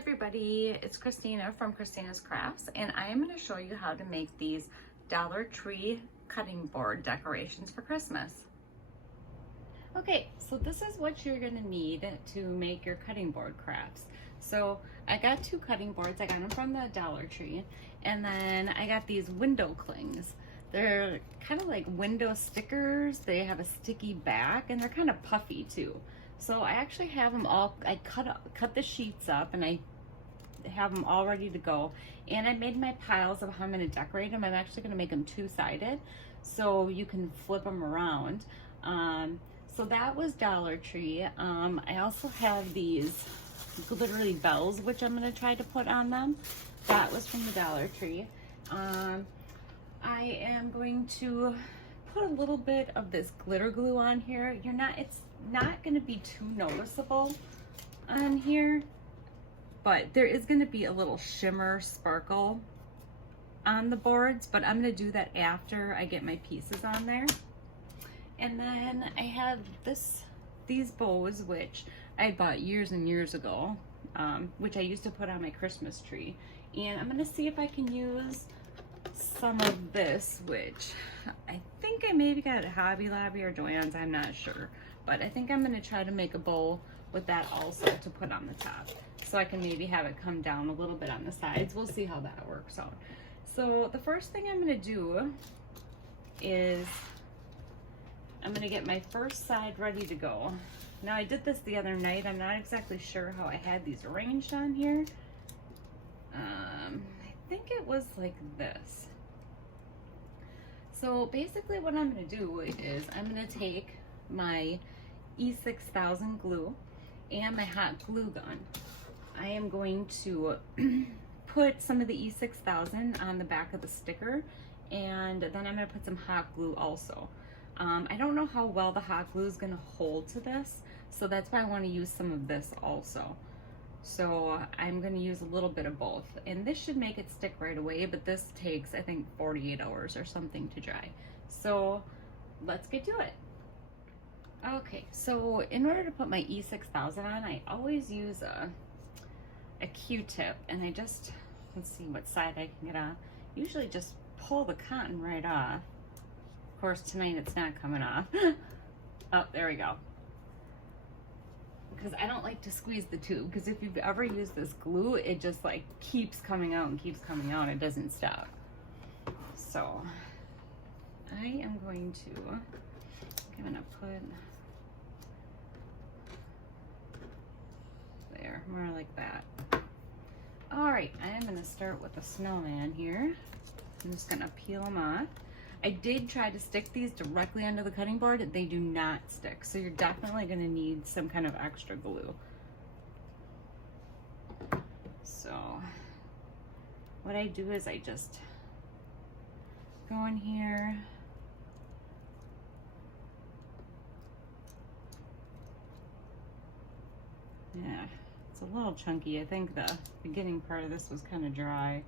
everybody, it's Christina from Christina's Crafts, and I am going to show you how to make these Dollar Tree cutting board decorations for Christmas. Okay, so this is what you're going to need to make your cutting board crafts. So I got two cutting boards. I got them from the Dollar Tree, and then I got these window clings. They're kind of like window stickers. They have a sticky back and they're kind of puffy too. So I actually have them all, I cut the sheets up and I have them all ready to go. And I made my piles of how I'm going to decorate them. I'm actually going to make them two-sided so you can flip them around. So that was Dollar Tree. I also have these glittery bells, which I'm going to try to put on them. That was from the Dollar Tree. I am going to put a little bit of this glitter glue on here. It's not going to be too noticeable on here, but there is going to be a little shimmer sparkle on the boards, but I'm going to do that after I get my pieces on there. And then I have these bows, which I bought years and years ago, which I used to put on my Christmas tree. And I'm going to see if I can use some of this, which I think I maybe got at Hobby Lobby or Joann's, I'm not sure. But I think I'm going to try to make a bow with that also to put on the top. So I can maybe have it come down a little bit on the sides. We'll see how that works out. So the first thing I'm going to do is I'm going to get my first side ready to go. Now I did this the other night. I'm not exactly sure how I had these arranged on here. I think it was like this. So basically what I'm going to do is I'm going to take my E6000 glue and my hot glue gun. I am going to put some of the E6000 on the back of the sticker, and then I'm going to put some hot glue also. I don't know how well the hot glue is going to hold to this, so that's why I want to use some of this also. So I'm going to use a little bit of both, and this should make it stick right away, but this takes I think 48 hours or something to dry. So let's get to it. Okay, so in order to put my E6000 on, I always use a Q-tip, and I just, let's see what side I can get on. Usually just pull the cotton right off. Of course tonight it's not coming off. Oh, there we go. Because I don't like to squeeze the tube, because if you've ever used this glue, it just like keeps coming out and keeps coming out. It doesn't stop. So I am going to, I'm gonna put there, more like that. All right, I am gonna start with the snowman here. I'm just gonna peel them off. I did try to stick these directly onto the cutting board. They do not stick, so you're definitely going to need some kind of extra glue. So what I do is I just go in here, yeah, it's a little chunky. I think the beginning part of this was kind of dry.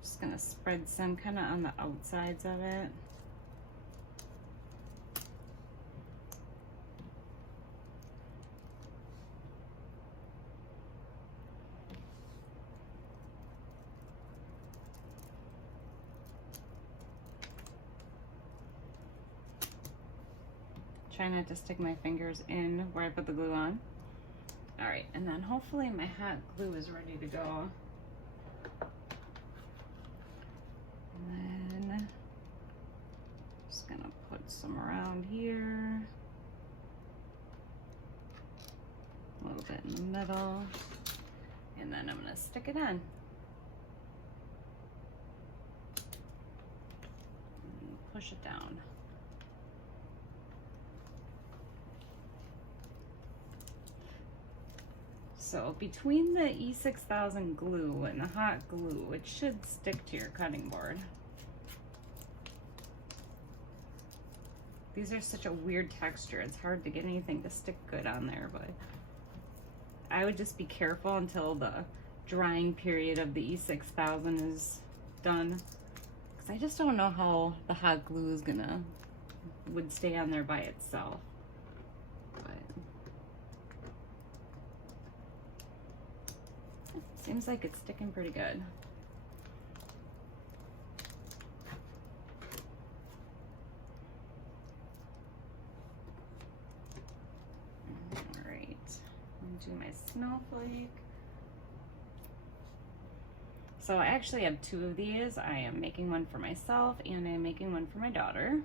Just gonna spread some kind of on the outsides of it. Try not to stick my fingers in where I put the glue on. All right, and then hopefully my hot glue is ready to go. And then just gonna put some around here, a little bit in the middle, and then I'm gonna stick it on. And push it down. So between the E6000 glue and the hot glue, it should stick to your cutting board. These are such a weird texture. It's hard to get anything to stick good on there, but I would just be careful until the drying period of the E6000 is done, because I just don't know how the hot glue is would stay on there by itself. Seems like it's sticking pretty good. All right, I'm gonna do my snowflake. So I actually have two of these. I am making one for myself and I'm making one for my daughter.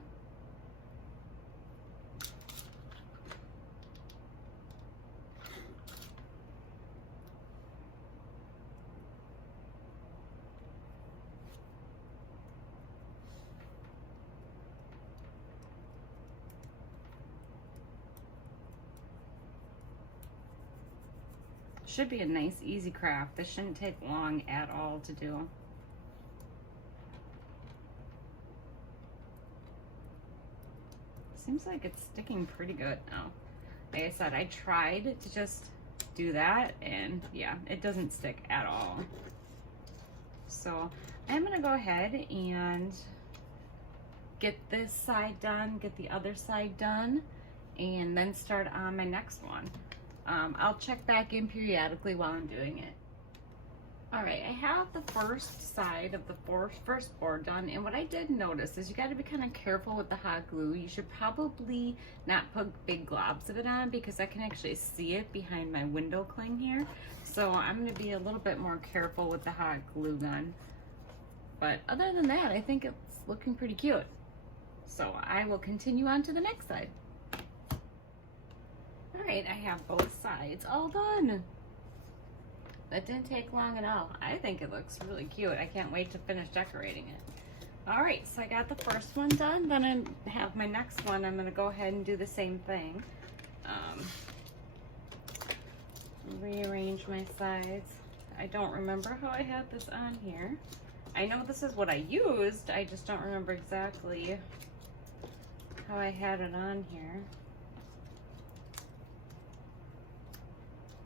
Should be a nice, easy craft. This shouldn't take long at all to do. Seems like it's sticking pretty good now. Like I said, I tried to just do that and yeah, it doesn't stick at all. So I'm gonna go ahead and get this side done, get the other side done, and then start on my next one. I'll check back in periodically while I'm doing it. All right, I have the first side of the first board done, and what I did notice is you got to be kind of careful with the hot glue. You should probably not put big globs of it on because I can actually see it behind my window cling here. So I'm going to be a little bit more careful with the hot glue gun. But other than that, I think it's looking pretty cute. So I will continue on to the next side. All right, I have both sides all done. That didn't take long at all. I think it looks really cute. I can't wait to finish decorating it. All right, so I got the first one done. Then I have my next one. I'm gonna go ahead and do the same thing. Rearrange my sides. I don't remember how I had this on here. I know this is what I used. I just don't remember exactly how I had it on here.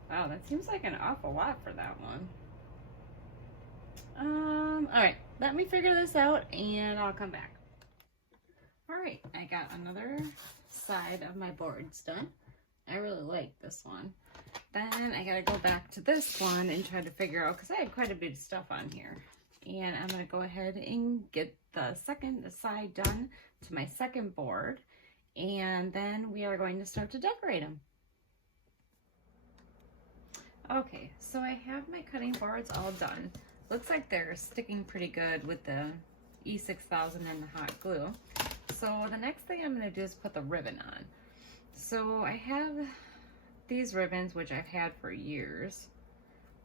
Wow, that seems like an awful lot for that one. All right, let me figure this out and I'll come back. All right, I got another side of my boards done. I really like this one. Then I gotta go back to this one and try to figure out, because I had quite a bit of stuff on here. And I'm gonna go ahead and get the second side done to my second board. And then we are going to start to decorate them. Okay, so I have my cutting boards all done. Looks like they're sticking pretty good with the E6000 and the hot glue. So the next thing I'm gonna do is put the ribbon on. So I have these ribbons, which I've had for years.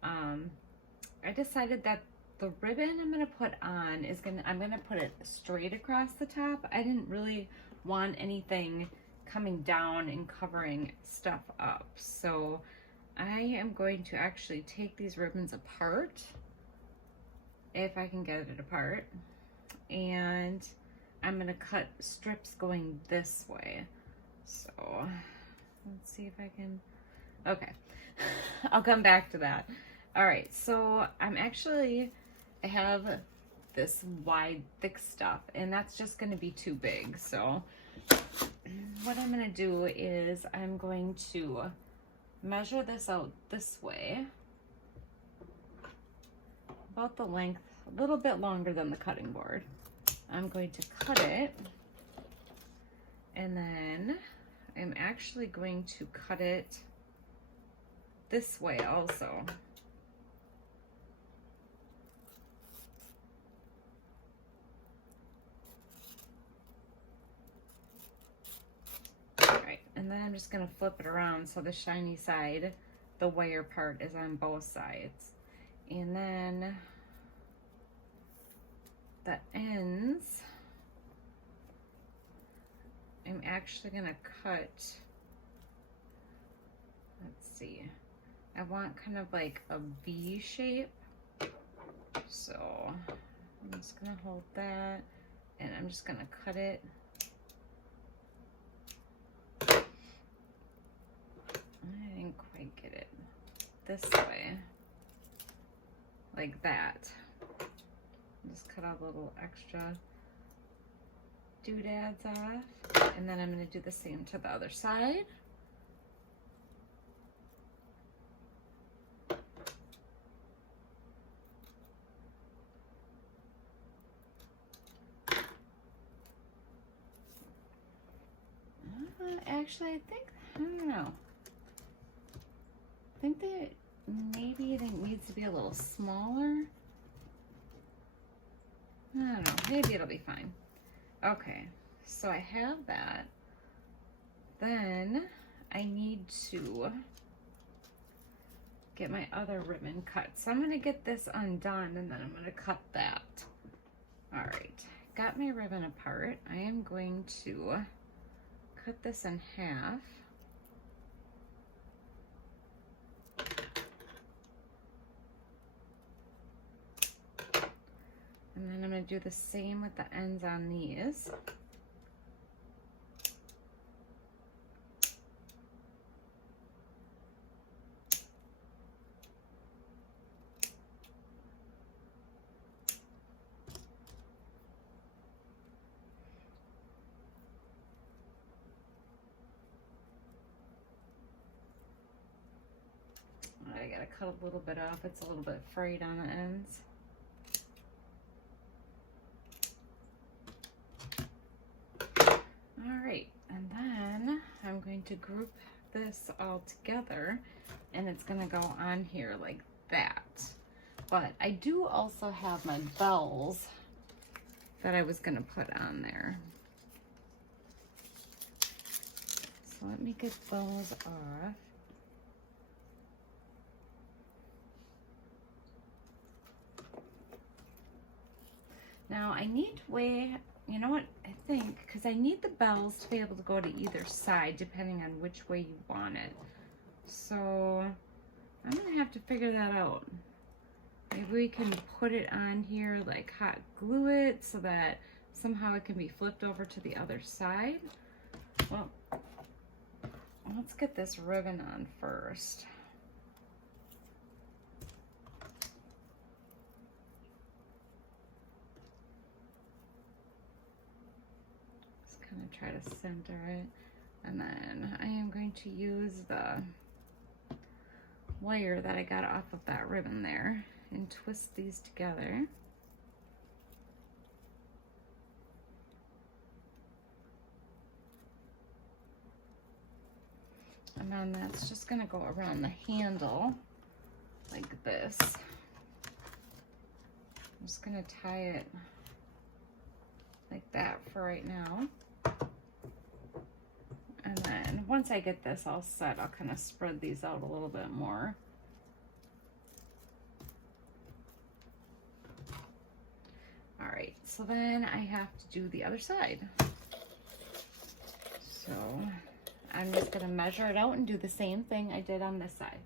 I decided that the ribbon I'm gonna put on is I'm gonna put it straight across the top. I didn't really want anything coming down and covering stuff up. So I am going to actually take these ribbons apart, if I can get it apart, and I'm gonna cut strips going this way. So let's see if I can, okay, I'll come back to that. All right, so I have this wide, thick stuff, and that's just gonna be too big. So what I'm gonna do is I'm going to measure this out this way, about the length, a little bit longer than the cutting board. I'm going to cut it, and then I'm actually going to cut it this way also. And then I'm just gonna flip it around so the shiny side, the wire part, is on both sides. And then the ends, I'm actually gonna cut, let's see, I want kind of like a V shape. So I'm just gonna hold that and I'm just gonna cut it. I didn't quite get it this way, like that. Just cut out a little extra doodads off, and then I'm going to do the same to the other side. actually, I don't know. I think that maybe it needs to be a little smaller. I don't know, maybe it'll be fine. Okay, so I have that. Then I need to get my other ribbon cut. So I'm gonna get this undone and then I'm gonna cut that. All right, got my ribbon apart. I am going to cut this in half. And then I'm gonna do the same with the ends on these. I gotta cut a little bit off. It's a little bit frayed on the ends. All right, and then I'm going to group this all together and it's gonna go on here like that. But I do also have my bells that I was gonna put on there. So let me get those off. Now I need to weigh, you know what, I think, because I need the bells to be able to go to either side depending on which way you want it. So I'm gonna have to figure that out. Maybe we can put it on here, like hot glue it so that somehow it can be flipped over to the other side. Well, let's get this ribbon on first. Kind of try to center it, and then I am going to use the wire that I got off of that ribbon there and twist these together. And then that's just going to go around the handle like this. I'm just going to tie it like that for right now. And then once I get this all set, I'll kind of spread these out a little bit more. All right, so then I have to do the other side. So I'm just gonna measure it out and do the same thing I did on this side.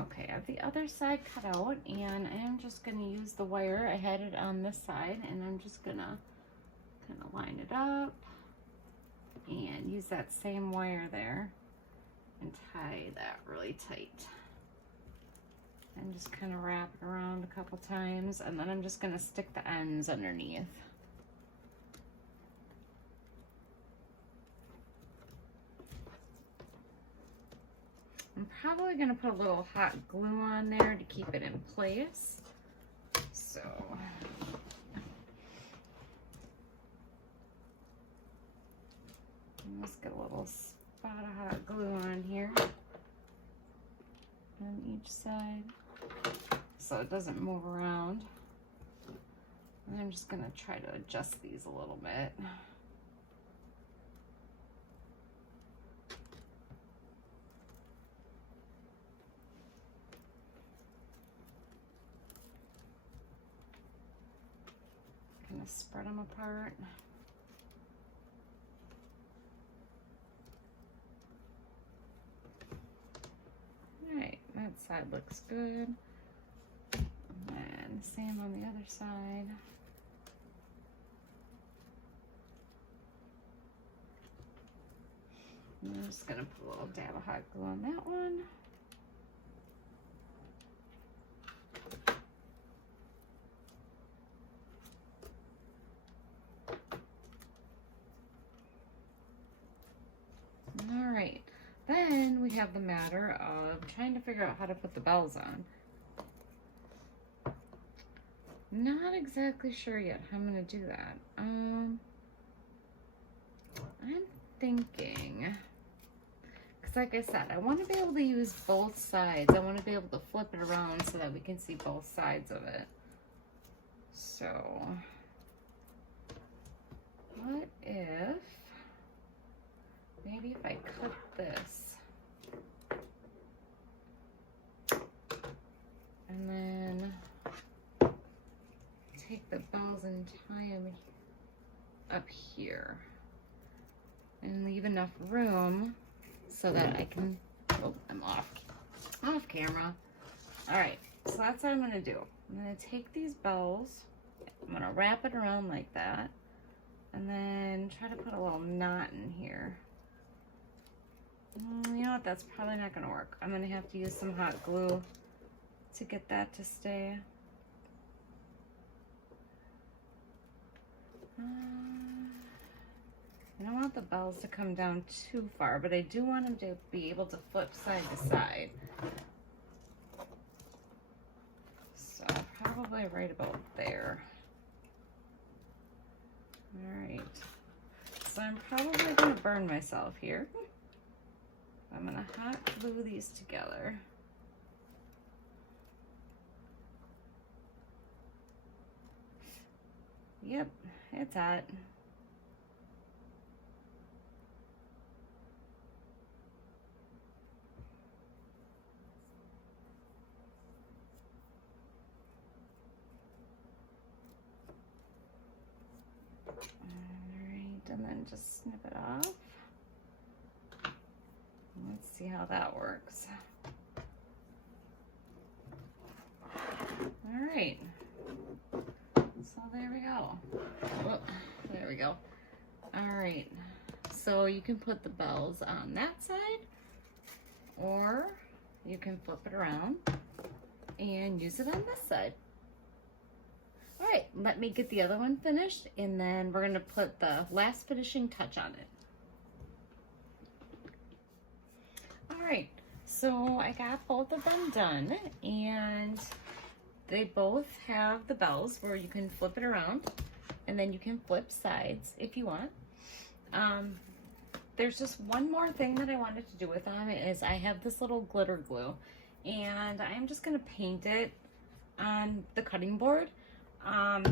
Okay, I have the other side cut out and I'm just gonna use the wire. I had it on this side and I'm just gonna kind of line it up and use that same wire there and tie that really tight. And just kind of wrap it around a couple times and then I'm just gonna stick the ends underneath. I'm probably gonna put a little hot glue on there to keep it in place. So let's get a little spot of hot glue on here on each side so it doesn't move around. And I'm just gonna try to adjust these a little bit. Kind of spread them apart. Alright, that side looks good. And same on the other side. And I'm just going to put a little dab of hot glue on that one. All right, then we have the matter of trying to figure out how to put the bells on. Not exactly sure yet how I'm gonna do that. I'm thinking, because like I said, I want to be able to use both sides. I want to be able to flip it around so that we can see both sides of it. So what if, maybe if I cut this and then take the bells and tie them up here and leave enough room so that I can, oh, I'm off camera. All right, so that's what I'm gonna do. I'm gonna take these bells, I'm gonna wrap it around like that, and then try to put a little knot in here. You know what, that's probably not gonna work. I'm gonna have to use some hot glue to get that to stay. I don't want the bells to come down too far, but I do want them to be able to flip side to side. So probably right about there. All right, so I'm probably gonna burn myself here. I'm gonna hot glue these together. Yep, it's hot. And then just snip it off. Let's see how that works. All right, so there we go. Oh, there we go. All right, so you can put the bells on that side, or you can flip it around and use it on this side. All right, let me get the other one finished, and then we're gonna put the last finishing touch on it. All right, so I got both of them done, and they both have the bells where you can flip it around, and then you can flip sides if you want. There's just one more thing that I wanted to do with them is I have this little glitter glue, and I'm just gonna paint it on the cutting board. I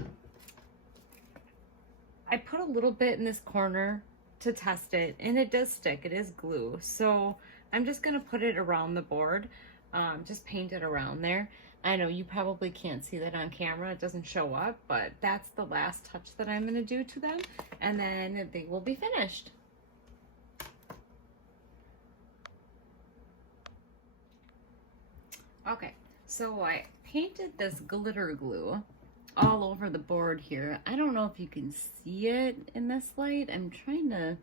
put a little bit in this corner to test it, and it does stick. It is glue, so I'm just gonna put it around the board, just paint it around there. I know you probably can't see that on camera, it doesn't show up, but that's the last touch that I'm gonna do to them, and then they will be finished. Okay, so I painted this glitter glue all over the board here. I don't know if you can see it in this light. I'm trying to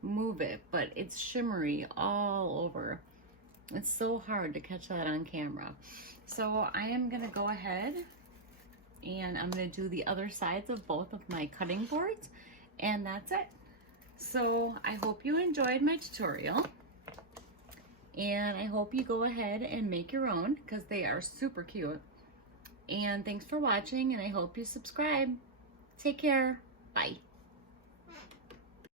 move it, but it's shimmery all over. It's so hard to catch that on camera. So I am gonna go ahead and I'm gonna do the other sides of both of my cutting boards, and that's it. So I hope you enjoyed my tutorial, and I hope you go ahead and make your own because they are super cute. And thanks for watching, and I hope you subscribe. Take care. Bye.